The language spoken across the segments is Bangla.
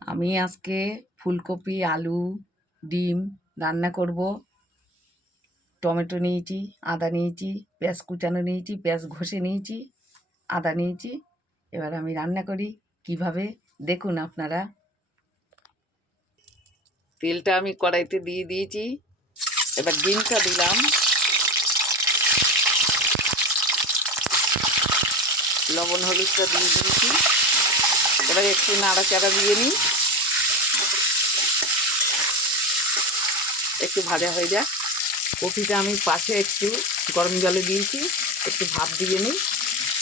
আমি আজকে ফুলকপি আলু ডিম রান্না করব। টমেটো নিয়েছি, আদা নিয়েছি, পেঁয়াজ কুচানো নিয়েছি, পেঁয়াজ ঘষে নিয়েছি, আদা নিয়েছি। এবার আমি রান্না করি কিভাবে দেখুন আপনারা। তেলটা আমি কড়াইতে দিয়ে দিয়েছি। এবার ডিমটা দিলাম, লবণ হলুদটা দিয়ে দিয়েছি। এবার একটু নাড়াচাড়া দিয়ে নিই, একটু ভাজা হয়ে যাক। কপিটা আমি পাশে একটু গরম জলে দিয়েছি, একটু ভাপ দিয়ে নিই।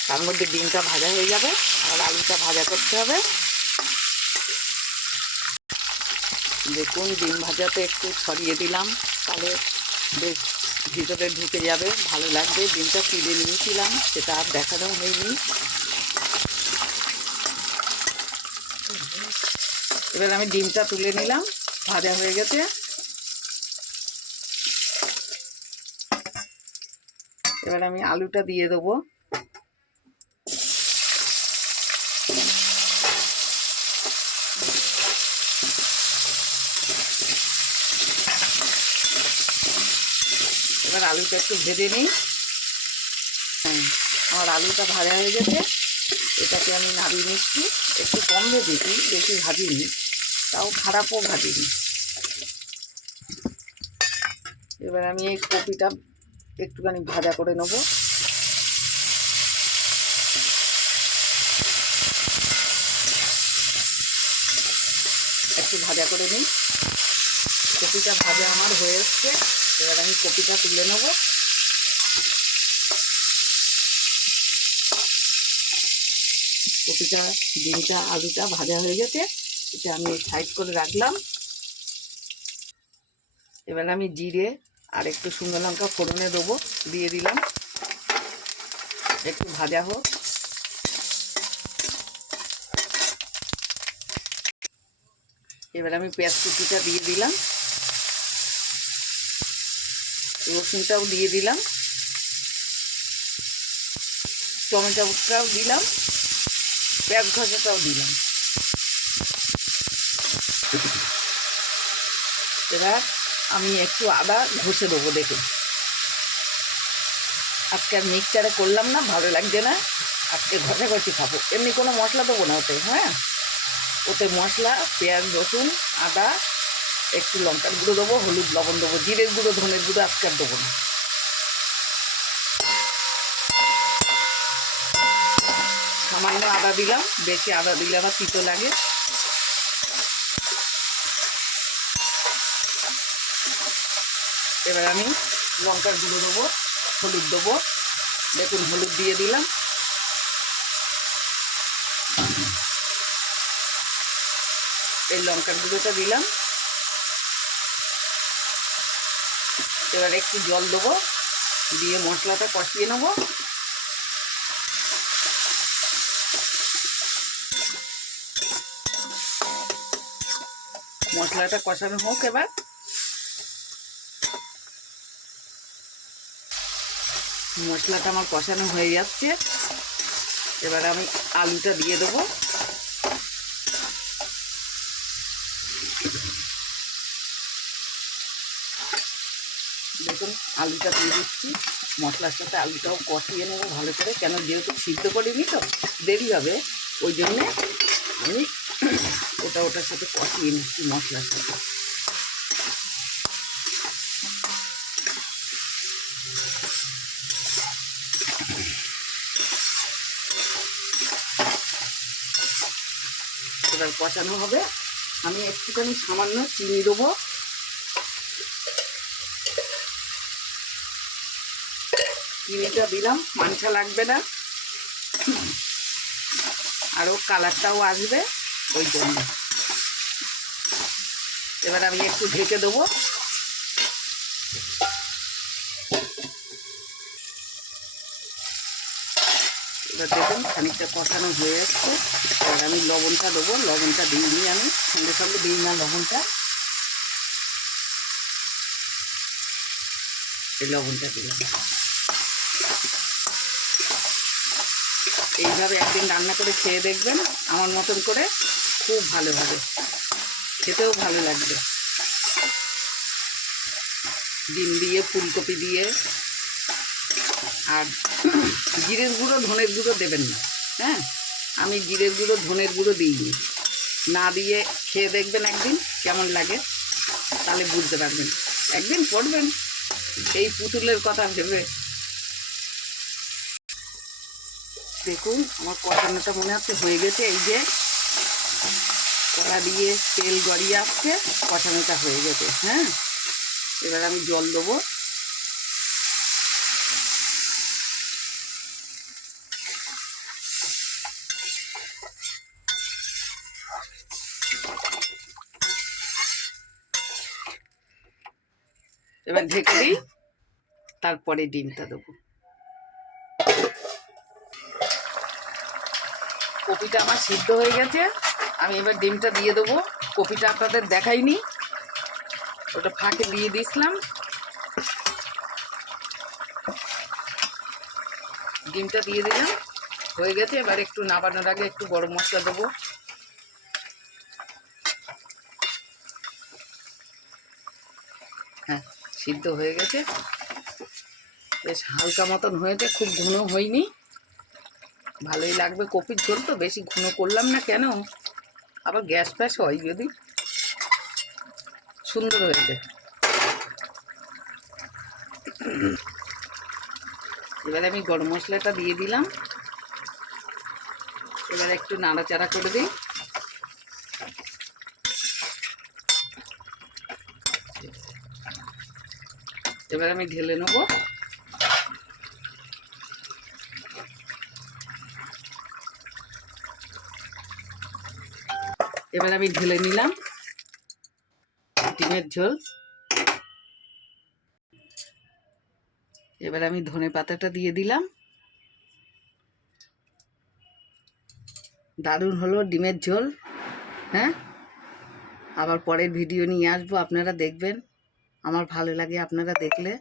তার মধ্যে ডিমটা ভাজা হয়ে যাবে, আর আলুটা ভাজা করতে হবে। দেখুন ডিম ভাজাতে একটু ছড়িয়ে দিলাম, তাহলে বেশ ভিতরে ঢুকে যাবে, ভালো লাগবে। ডিমটা তুলে নিয়েছিলাম, সেটা আর দেখানো হয়নি। এবার আমি ডিমটা তুলে নিলাম, ভাজা হয়ে গেছে। এবার আমি আলুটা দিয়ে দেবো। এবার আলুটা একটু ভেজে নিই। হ্যাঁ, আমার আলুটা ভাজা হয়ে গেছে। এটাকে আমি নাড়িয়ে নিচ্ছি। একটু কম ভেজেছি, বেশি ভাজিনি, তাও খারাপও ভাজিনি। এবার আমি এই কপিটা একটুখানি ভাজা করে নেব। একটু ভাজা করে নিই। কপিটা ভাজা আমার হয়ে এসছে। এবার আমি কপিটা তুলে নেব। কপিটা, ডিমটা, আলুটা ভাজা হয়ে গেছে, এটা আমি সাইড করে রাখলাম। এবার আমি জিরে আর একটু শুকনো লঙ্কা ফোড়নে দেবো, দিয়ে দিলাম। একটু ভাজা হোক। এবার আমি পেঁয়াজ কুচিটা দিয়ে দিলাম, রসুনটাও দিয়ে দিলাম, টমেটোটাও দিলাম, পেঁয়াজ ঘষাটাও দিলাম। এবার আমি একটু আদা ঘষে দেবো। দেখুন আজকে আর মিক্সচারে করলাম না, ভালো লাগছে না। আজকে ঘষাঘষি খাবো, এমনি কোনো মশলা দেবো না ওতে। হ্যাঁ, ওতে মশলা পেঁয়াজ রসুন আদা, একটু লঙ্কার গুঁড়ো দেবো, হলুদ লবণ দেবো, জিরের গুঁড়ো ধনের গুঁড়ো আজকে আর দেবো না। সামান্য আদা দিলাম, বেশি আদা দিলে আবার তিতো লাগে। এবার আমি লঙ্কার গুঁড়ো দেবো, হলুদ দেবো। দেখুন হলুদ দিয়ে দিলাম। এই লঙ্কার গুঁড়োটা দিলাম। এবার একটু জল দেবো, দিয়ে মশলাটা কষিয়ে নেব। মশলাটা কষানো হোক। এবার মশলাটা আমার কষানো হয়ে যাচ্ছে। এবার আমি আলুটা দিয়ে দেবো। দেখুন আলুটা দিয়ে দিচ্ছি। মশলার সাথে আলুটাও কষিয়ে নেবো ভালো করে, কেন যেহেতু সিদ্ধ করিনি তো দেরি হবে, ওই জন্যে আমি ওটার সাথে কষিয়ে নিচ্ছি মশলার সাথে। এবার কষানো হবে। আমি একটুখানি সামান্য চিনি দেবো। চিনিটা দিলাম, মাংসা লাগবে না, আরও কালারটাও আসবে ওই জন্য। এবার আমি একটু ঢেকে দেবো। এবার দেখুন খানিকটা কষানো হয়ে যাচ্ছে। এবার আমি লবণটা দেবো। লবণটা দিইনি, আমি সঙ্গে সঙ্গে দিই না লবণটা। এই লবণটা দিলাম। এইভাবে একদিন রান্না করে খেয়ে দেখবেন আমার মতন করে, খুব ভালো হবে, খেতেও ভালো লাগবে। ডিম দিয়ে, ফুলকপি দিয়ে, আর জিরের গুঁড়ো ধনের গুঁড়ো দেবেন না। হ্যাঁ, আমি জিরের গুঁড়ো ধনের গুঁড়ো দিইনি, না দিয়ে খেয়ে দেখবেন একদিন কেমন লাগে, তাহলে বুঝতে পারবেন। একদিন করবেন এই পুতুলের কথা ভেবে। দেখুন আমার কষানোটা মনে হচ্ছে হয়ে গেছে। এই যে কড়া দিয়ে তেল গড়িয়ে আসছে, কষানোটা হয়ে গেছে। হ্যাঁ, এবার আমি জল দেবো। এবার ঢেকে দিই, তারপরে ডিমটা দেবো। কপিটা আমার সিদ্ধ হয়ে গেছে, আমি এবার ডিমটা দিয়ে দেবো। কপিটা আপনাদের দেখাইনি, ওটা ফাঁকে দিয়ে দিয়েছিলাম। ডিমটা দিয়ে দিলাম, হয়ে গেছে। এবার একটু নাবানোর আগে একটু গরম মশলা দেবো। হ্যাঁ, সিদ্ধ হয়ে গেছে, বেশ হালকা মতন হয়েছে, খুব ঘন হয়নি, ভালোই লাগবে। কপির ঝোল তো বেশি ঘন করলাম না, কেন আবার গ্যাস ফ্যাস হয় যদি। সুন্দর হয়েছে। এবার আমি গরম মশলাটা দিয়ে দিলাম। এবার একটু নাড়াচাড়া করে দিই। এবার আমি ঢেলে নেব। এবার আমি ঢেলে নিলাম ডিমের ঝোল। এবার আমি ধনে পাতাটা দিয়ে দিলাম। দারুণ হলো ডিমের ঝোল। হ্যাঁ, আবার পরের ভিডিও নিয়ে আসবো, আপনারা দেখবেন। আমার ভালো লাগে আপনারা দেখলে।